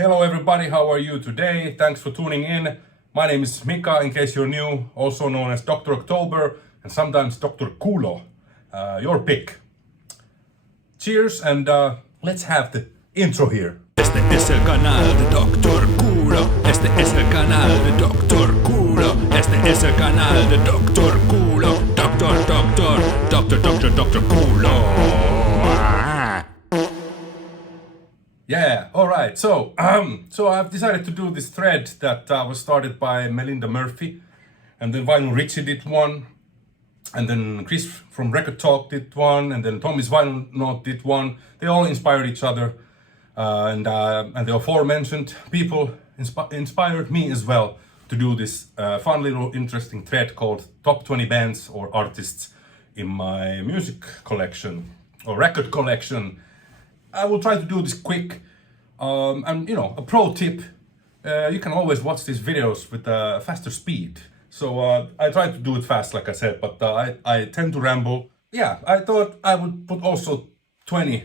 Hello everybody, how are you today? Thanks for tuning in. My name is Mika, in case you're new, also known as Dr. October and sometimes Dr. Kulo. Your pick. Cheers and let's have the intro here. Este es el canal de Doctor Kulo. Este es el canal de Doctor Kulo. Este es el canal de Doctor Kulo. Doctor Kulo. Yeah, alright, so I've decided to do this thread that was started by Melinda Murphy, and then Vinyl Richie did one, and then Chris from Record Talk did one, and then Tommy's Vinyl Note did one. They all inspired each other, and the aforementioned people inspired me as well to do this fun little interesting thread called Top 20 Bands or Artists in my music collection or record collection. I will try to do this quick, and you know, a pro tip, you can always watch these videos with a faster speed. So I try to do it fast, like I said, but I tend to ramble. Yeah, I thought I would put also 20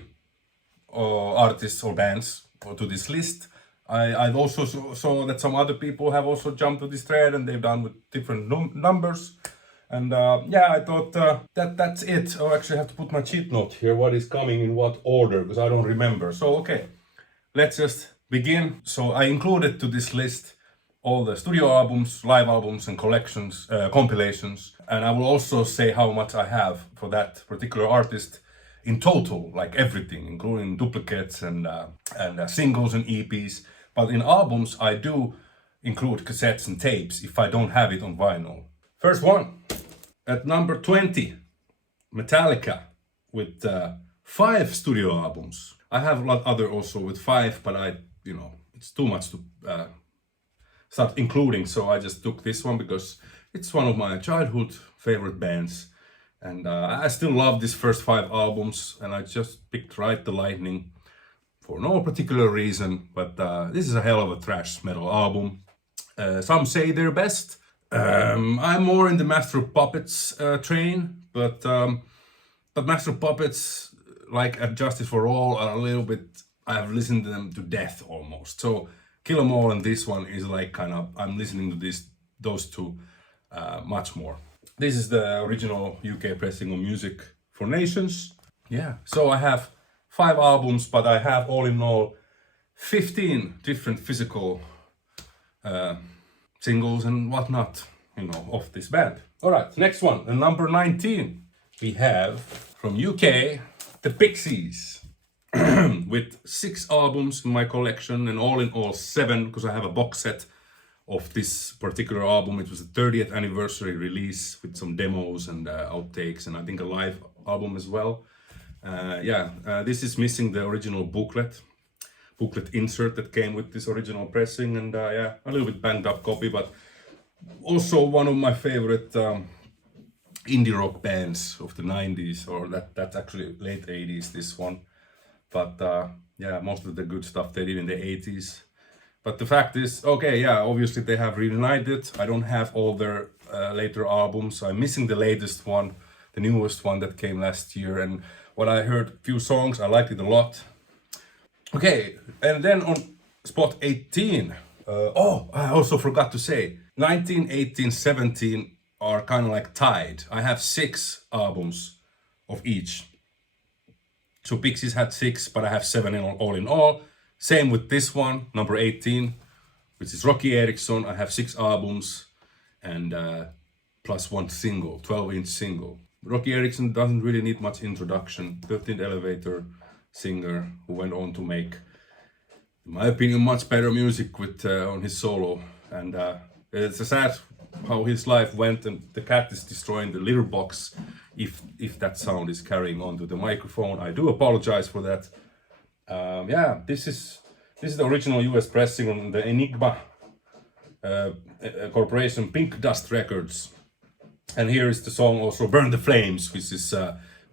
artists or bands to this list. I've also saw that some other people have also jumped to this thread and they've done with different numbers. And yeah, I thought that's it. Oh, actually, I have to put my cheat note here. What is coming in what order? Because I don't remember. So, okay, let's just begin. So I included to this list all the studio albums, live albums, and collections, compilations. And I will also say how much I have for that particular artist in total, like everything, including duplicates and singles and EPs. But in albums, I do include cassettes and tapes if I don't have it on vinyl. First one. At number 20, Metallica with 5 studio albums. I have a lot other also with 5, but it's too much to start including, so I just took this one because it's one of my childhood favorite bands. And I still love these first 5 albums, and I just picked Ride the Lightning for no particular reason, but this is a hell of a thrash metal album. Some say they're best. I'm more in the Master of Puppets train, but Master of Puppets, like at Justice for All, are a little bit, I've listened to them to death almost. So Kill 'Em All and this one is like kind of, I'm listening to those two much more. This is the original UK pressing of Music for Nations. Yeah, so I have 5 albums, but I have all in all 15 different physical singles and whatnot, of this band. All right, next one, and number 19, we have from UK, the Pixies, with 6 albums in my collection, and all in all 7, because I have a box set of this particular album. It was the 30th anniversary release with some demos and outtakes, and I think a live album as well. This is missing the original booklet insert that came with this original pressing, and a little bit banged up copy, but also one of my favorite indie rock bands of the 90s, or that's actually late 80s, this one. But most of the good stuff they did in the 80s. But the fact is, obviously they have reunited. I don't have all their later albums. I'm missing the latest one, the newest one that came last year, and when I heard a few songs, I liked it a lot. Okay, and then on spot 18, I also forgot to say, 19, 18, 17 are kind of like tied. I have 6 albums of each. So Pixies had 6, but I have 7 all in all. Same with this one, number 18, which is Rocky Erickson. I have 6 albums and plus 1 single, 12-inch single. Rocky Erickson doesn't really need much introduction. 13th Elevator singer who went on to make, in my opinion, much better music with on his solo. And it's a sad how his life went, and the cat is destroying the litter box if that sound is carrying on to the microphone. I do apologize for that. This is the original US pressing on the Enigma Corporation Pink Dust Records. And here is the song also Burn the Flames, which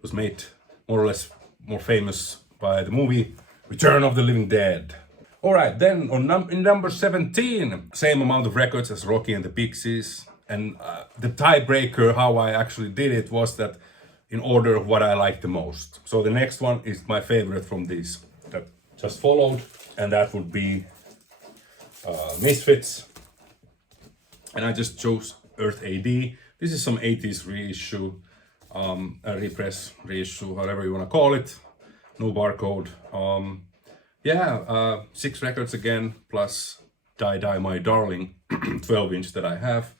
was made more or less more famous by the movie Return of the Living Dead. Alright, then in number 17, same amount of records as Rocky and the Pixies. And the tiebreaker, how I actually did it, was that in order of what I like the most. So the next one is my favorite from these that just followed, and that would be Misfits, and I just chose Earth AD. This is some 80s reissue, a repress, reissue, whatever you want to call it. No barcode. Yeah, 6 records again, plus Die Die My Darling 12-inch that I have.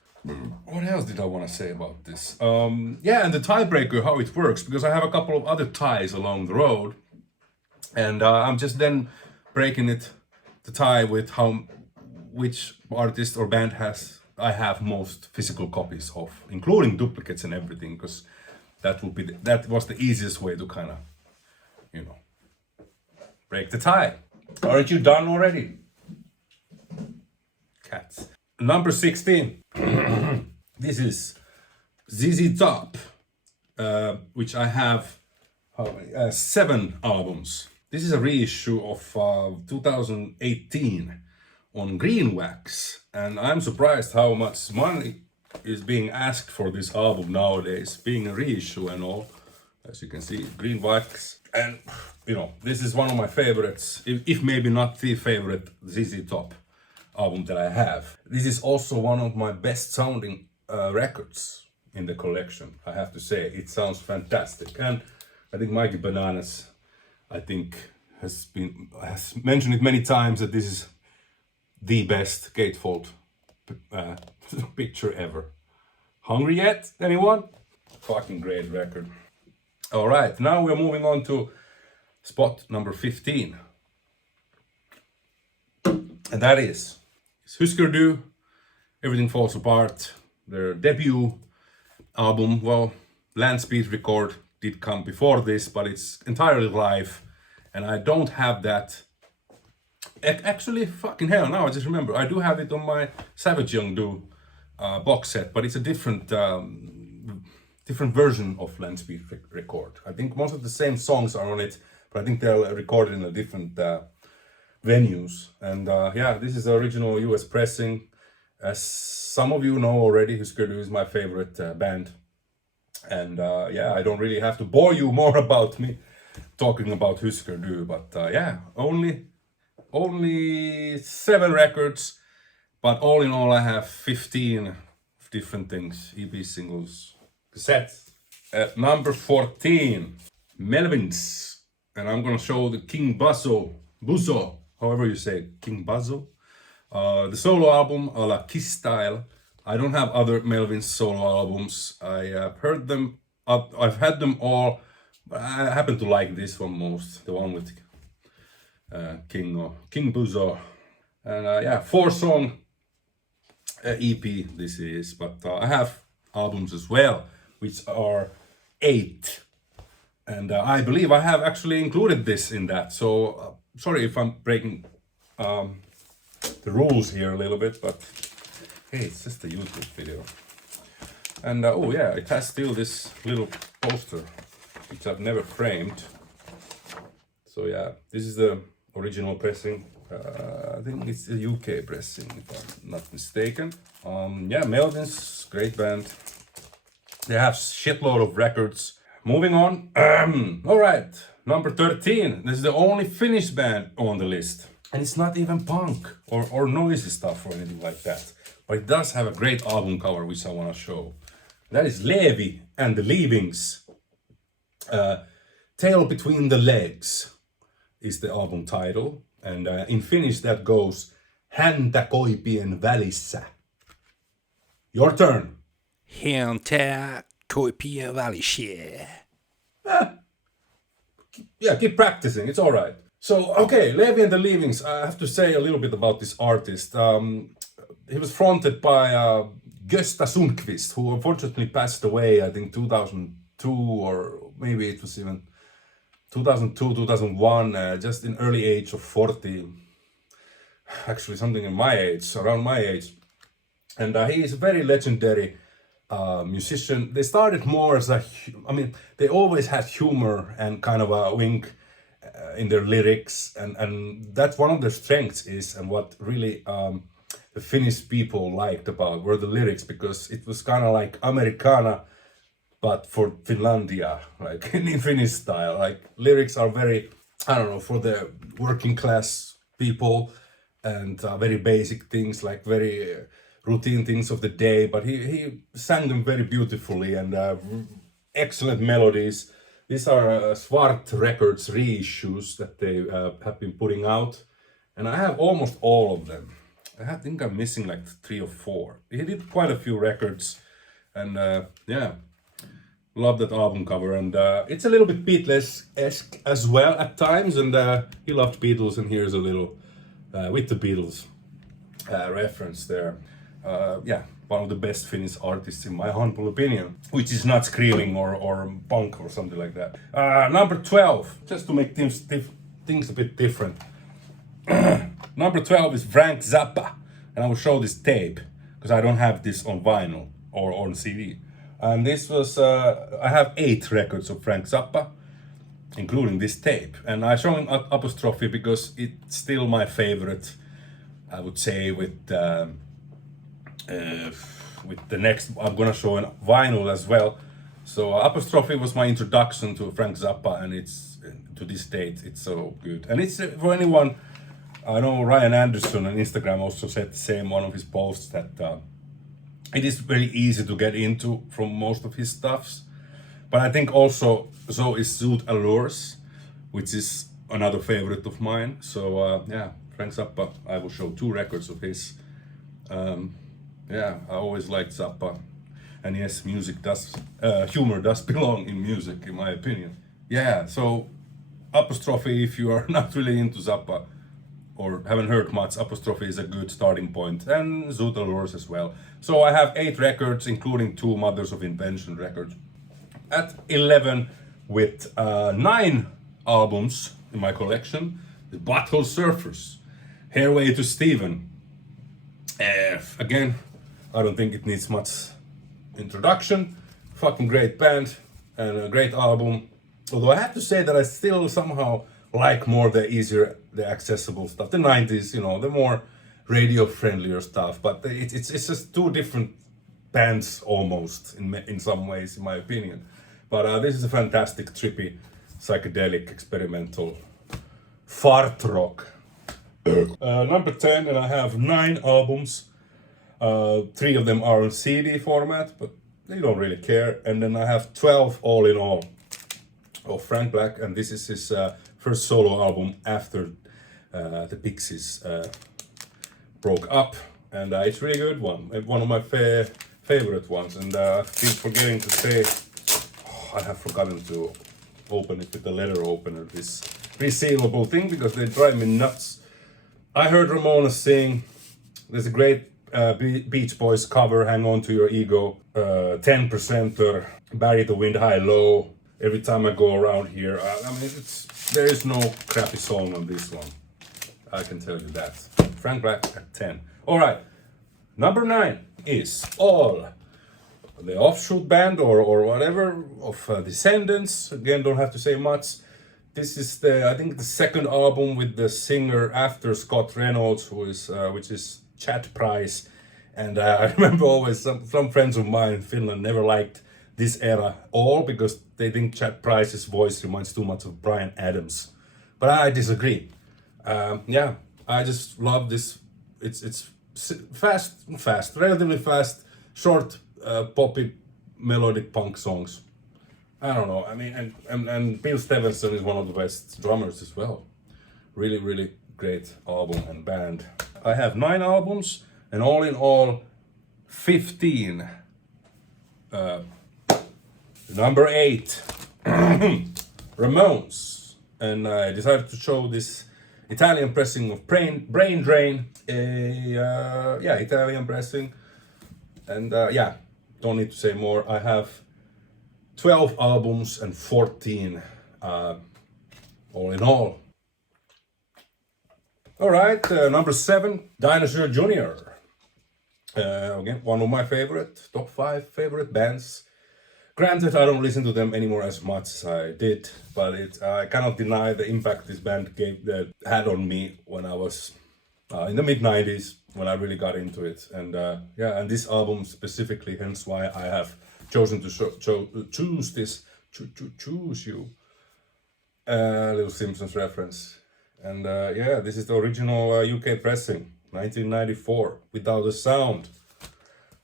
What else did I want to say about this? Yeah, and the tiebreaker, how it works, because I have a couple of other ties along the road, and I'm just then breaking the tie with which artist or band I have most physical copies of, including duplicates and everything, because that was the easiest way to kind of, you know, break the tie. Aren't you done already? Cats. Number 16. This is ZZ Top, which I have 7 albums. This is a reissue of 2018 on Green Wax, and I'm surprised how much money is being asked for this album nowadays, being a reissue and all. As you can see, Green Wax, and you know, this is one of my favorites, if maybe not the favorite ZZ Top album that I have. This is also one of my best sounding records in the collection, I have to say. It sounds fantastic, and I think Mikey Bananas, has mentioned it many times that this is the best Gatefold picture ever. Hungry yet? Anyone? Fucking great record. All right, now we're moving on to spot number 15. And that is Husker Du, Everything Falls Apart, their debut album. Well, Landspeed record did come before this, but it's entirely live, and I don't have that. Actually, fucking hell, now I just remember, I do have it on my Savage Young Do box set, but it's a different version of Landspeed record. I think most of the same songs are on it, but I think they're recorded in a different venues. And yeah, this is the original US pressing. As some of you know already, Husker Du is my favorite band. And yeah, I don't really have to bore you more about me talking about Husker Du, but yeah, only 7 records, but all in all I have 15 different things, EP singles, cassettes. At number 14, Melvins, and I'm gonna show the King Buzzo, however you say it, King Buzzo. The solo album, a la Kiss style. I don't have other Melvins solo albums. I have heard them, I've had them all, but I happen to like this one most, the one with King Buzzo. And yeah, 4-song EP this is, but I have albums as well, which are 8. And I believe I have actually included this in that. So sorry if I'm breaking the rules here a little bit, but hey, it's just a YouTube video. And oh yeah, it has still this little poster, which I've never framed. So yeah, this is the original pressing. I think it's a UK pressing, if I'm not mistaken. Yeah, Melvins, great band. They have shitload of records. Moving on. All right, number 13. This is the only Finnish band on the list. And it's not even punk or noisy stuff or anything like that. But it does have a great album cover, which I want to show. That is Levi and the Leavings. Tail Between the Legs is the album title. And in Finnish that goes Häntä koipien välissä. Your turn. Häntä koipien välissä. Yeah, keep practicing. It's all right. So, okay, Levi and the Leavings. I have to say a little bit about this artist. He was fronted by Gösta Sundqvist, who unfortunately passed away, I think 2002, or maybe it was even 2002, 2001, just in early age of 40. Actually, something in my age, around my age. And he is a very legendary musician. They started more as they always had humor and kind of a wink in their lyrics, and that's one of their strengths is, and what really the Finnish people liked about were the lyrics, because it was kind of like Americana, but for Finlandia, like in Finnish style. Like lyrics are very, I don't know, for the working class people, and very basic things, like very routine things of the day, but he sang them very beautifully, and excellent melodies. These are Svart Records reissues that they have been putting out, and I have almost all of them. I think I'm missing like 3 or 4. He did quite a few records, and yeah, love that album cover. And it's a little bit Beatles-esque as well at times, and he loved Beatles, and here's a little with the Beatles reference there. Yeah, one of the best Finnish artists in my humble opinion, which is not screaming or punk or something like that. Number 12, just to make things a bit different. Number 12 is Frank Zappa, and I will show this tape because I don't have this on vinyl or on CD. And this was, I have 8 records of Frank Zappa, including this tape. And I'm showing Apostrophe because it's still my favorite, I would say, with the next I'm gonna show on vinyl as well. So Apostrophe was my introduction to Frank Zappa, and it's to this date it's so good. And it's for anyone, I know Ryan Anderson on Instagram also said the same, one of his posts, that it is very easy to get into from most of his stuffs. But I think also so is Zoot Allures, which is another favorite of mine. So yeah, Frank Zappa, I will show 2 records of his. Yeah, I always liked Zappa. And yes, humor does belong in music, in my opinion. Yeah, so Apostrophe, if you are not really into Zappa or haven't heard much, Apostrophe is a good starting point, and Zoot Allures as well. So I have 8 records, including 2 Mothers of Invention records. At 11, with 9 albums in my collection, the Butthole Surfers, Hairway to Steven. Again, I don't think it needs much introduction. Fucking great band and a great album. Although I have to say that I still somehow like more the easier, the accessible stuff. The 90s, you know, the more radio friendlier stuff. But it's just 2 different bands almost in some ways, in my opinion. But this is a fantastic, trippy, psychedelic, experimental fart rock. Number 10, and I have 9 albums. 3 of them are on CD format, but they don't really care. And then I have 12 all in all of Frank Black, and this is his first solo album after the Pixies broke up, and it's really good one of my favorite ones. And I keep forgetting to say, I have forgotten to open it with the letter opener, this resealable thing, because they drive me nuts. I heard Ramona sing, there's a great Beach Boys cover, Hang On To Your Ego, 10%er, Barry the Wind High Low. Every time I go around here, I mean, there is no crappy song on this one. I can tell you that. Frank Black at 10. All right, number 9 is All, the offshoot band or whatever of Descendants. Again, don't have to say much. This is I think the second album with the singer after Scott Reynolds, which is Chad Price. And I remember always some friends of mine in Finland never liked this era all because they think Chad Price's voice reminds too much of Bryan Adams. But I disagree. Yeah, I just love this. It's fast, relatively fast, short, poppy, melodic punk songs. I don't know. I mean, and Bill Stevenson is one of the best drummers as well. Really, really great album and band. I have 9 albums, and all in all, 15. Number 8, Ramones. And I decided to show this Italian pressing of Brain Drain. Yeah, Italian pressing. And yeah, don't need to say more. I have 12 albums and 14 all in all. All right, number 7, Dinosaur Jr. Again, one of my top 5 favorite bands. Granted, I don't listen to them anymore as much as I did, but I cannot deny the impact this band had on me when I was in the mid-90s, when I really got into it. And yeah, and this album specifically, hence why I have chosen to choose you. Little Simpsons reference. And yeah, this is the original UK pressing, 1994, Without a Sound.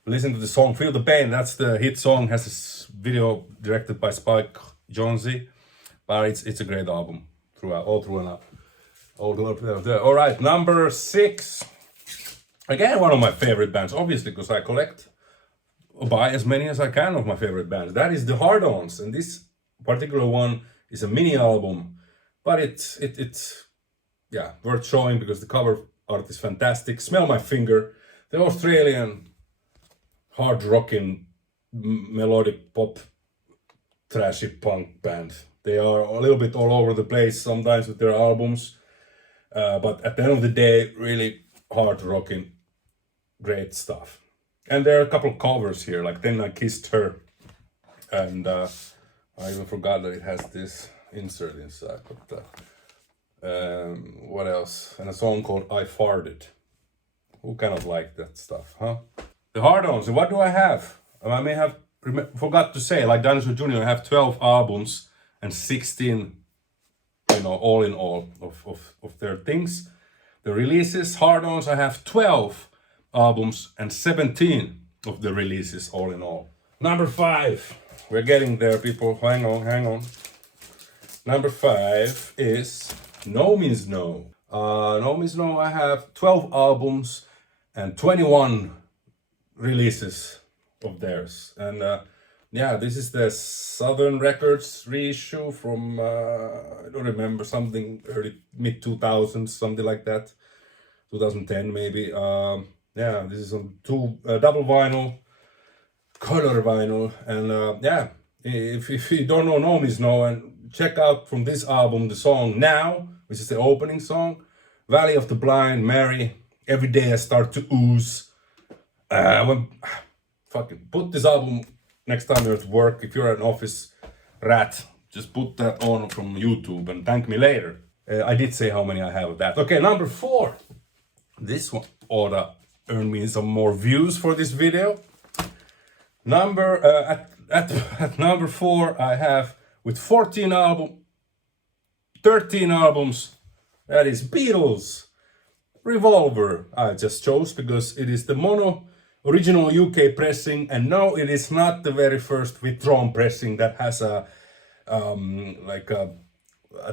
Listen to the song, Feel the Pain. That's the hit song. Has this video directed by Spike Jonze, but it's a great album all through and up. All right, number 6. Again, one of my favorite bands, obviously, because I collect or buy as many as I can of my favorite bands. That is the Hard-Ons, and this particular one is a mini album, but it's yeah, worth showing because the cover art is fantastic. Smell My Finger, the Australian hard rocking melodic pop trashy punk band. They are a little bit all over the place sometimes with their albums, but at the end of the day, really hard rocking, great stuff. And there are a couple of covers here, like Then I Kissed Her, and I even forgot that it has this insert inside. But what else? And a song called I Farted. Who kind of like that stuff, huh? The Hard-Ons. And what do I have? I may have forgot to say, like Dinosaur Jr., I have 12 albums and 16, all in all of their things. The releases, Hard-Ons, I have 12 albums and 17 of the releases all in all. Number 5. We're getting there, people. Hang on. Number 5 is No Means No. No Means No, I have 12 albums and 21 releases of theirs. And yeah, this is the Southern Records reissue from, I don't remember, something early, mid-2000s, something like that. 2010 maybe. Yeah, this is on double vinyl, color vinyl. And yeah, if you don't know No Means No, and check out from this album the song Now, which is the opening song, Valley of the Blind, Mary, Every Day I Start to Ooze. Fucking put this album next time you're at work. If you're an office rat, just put that on from YouTube and thank me later. I did say how many I have of that. Okay, number 4. This one ought to earn me some more views for this video. At number 4, I have with 13 albums, that is Beatles. Revolver I just chose because it is the mono original UK pressing, and no, it is not the very first withdrawn pressing that has a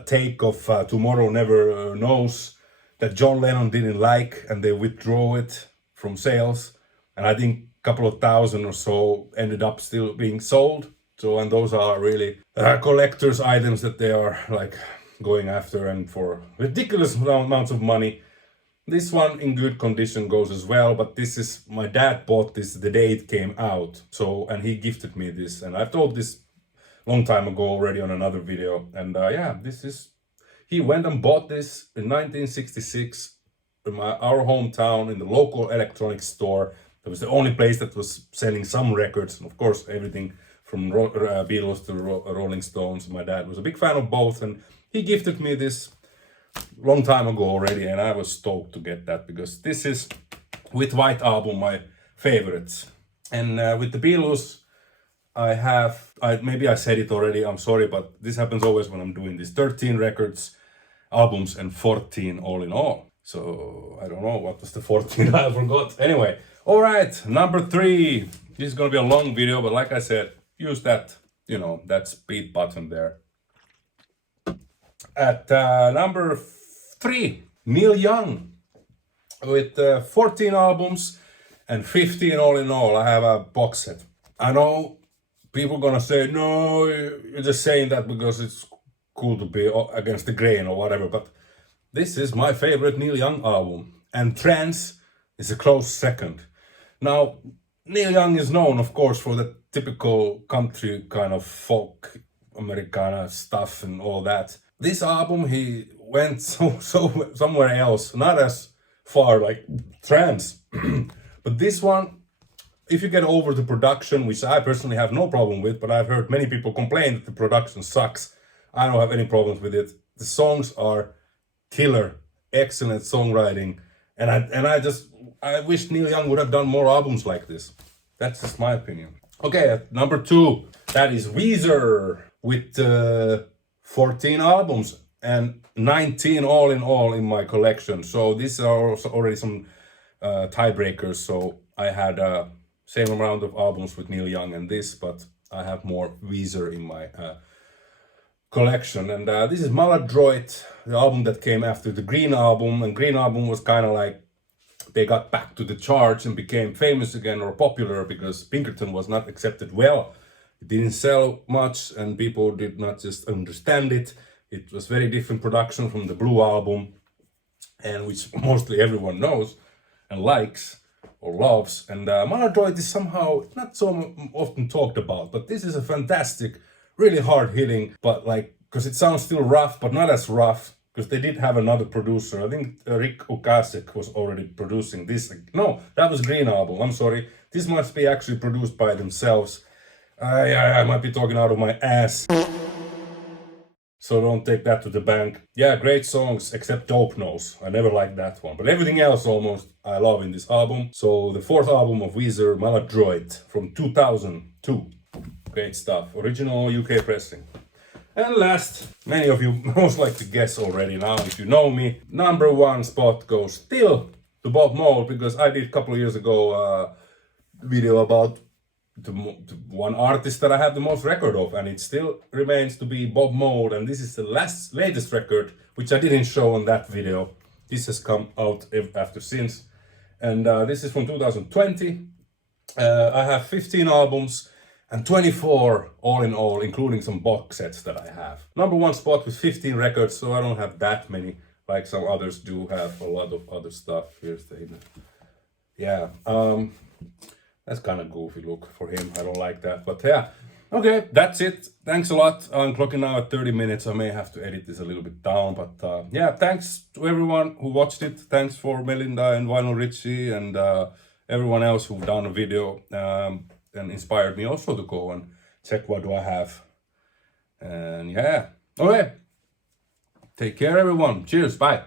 take of Tomorrow Never Knows that John Lennon didn't like, and they withdrew it from sales, and I think a couple of thousand or so ended up still being sold. So, and those are really collector's items that they are like going after, and for ridiculous amounts of money. This one in good condition goes as well, but this is, my dad bought this the day it came out, so, and he gifted me this, and I've told this long time ago already on another video, and yeah, this is, he went and bought this in 1966 in our hometown in the local electronics store. It was the only place that was selling some records, and of course everything from Beatles to Rolling Stones. My dad was a big fan of both, and he gifted me this long time ago already, and I was stoked to get that because this is, with White Album, my favorites. And with the Beatles, maybe I said it already, I'm sorry, but this happens always when I'm doing this. 13 records, albums, and 14 all in all. So I don't know what was the 14, I forgot. Anyway, all right, number 3. This is gonna be a long video, but like I said, use that, that speed button there. At number 3, Neil Young, with 14 albums and 15 all in all. I have a box set. I know people gonna say, no, you're just saying that because it's cool to be against the grain or whatever, but this is my favorite Neil Young album, and Trance is a close second. Now, Neil Young is known, of course, for the typical country kind of folk Americana stuff and all that. This album, he went so somewhere else, not as far like Trance, but this one, if you get over the production, which I personally have no problem with, but I've heard many people complain that the production sucks. I don't have any problems with it. The songs are killer, excellent songwriting, and I wish Neil Young would have done more albums like this. That's just my opinion. Okay, at number 2, that is Weezer with 14 albums and 19 all in my collection. So these are also already some tiebreakers. So I had same amount of albums with Neil Young and this, but I have more Weezer in my collection. And this is Maladroit, the album that came after the Green Album. And Green Album was kind of like, they got back to the charts and became famous again or popular because Pinkerton was not accepted well. It didn't sell much and people did not just understand it. It was very different production from the Blue Album, and which mostly everyone knows and likes or loves. And Maladroit is somehow not so often talked about, but this is a fantastic, really hard hitting, but like, because it sounds still rough, but not as rough, because they did have another producer. I think Rick Ocasek was already producing this. No, that was Green Album, I'm sorry. This must be actually produced by themselves. I might be talking out of my ass. So don't take that to the bank. Yeah, great songs, except Dope Nose. I never liked that one. But everything else almost I love in this album. So the fourth album of Weezer, Maladroit, from 2002. Great stuff. Original UK pressing. And last, many of you most likely guess already now, if you know me, number one spot goes still to Bob Mould, because I did a couple of years ago a video about the one artist that I have the most record of, and it still remains to be Bob Mould. And this is the latest record, which I didn't show on that video. This has come out after since, and this is from 2020. I have 15 albums and 24 all in all, including some box sets that I have. Number one spot with 15 records, so I don't have that many, like some others do have a lot of other stuff. Here's the, yeah, that's kind of goofy look for him. I don't like that, but yeah. Okay, that's it. Thanks a lot. I'm clocking now at 30 minutes. I may have to edit this a little bit down, but yeah, thanks to everyone who watched it. Thanks for Melinda and Vinyl Richie and everyone else who've done a video and inspired me also to go and check what do I have. And yeah, okay. Take care, everyone. Cheers. Bye.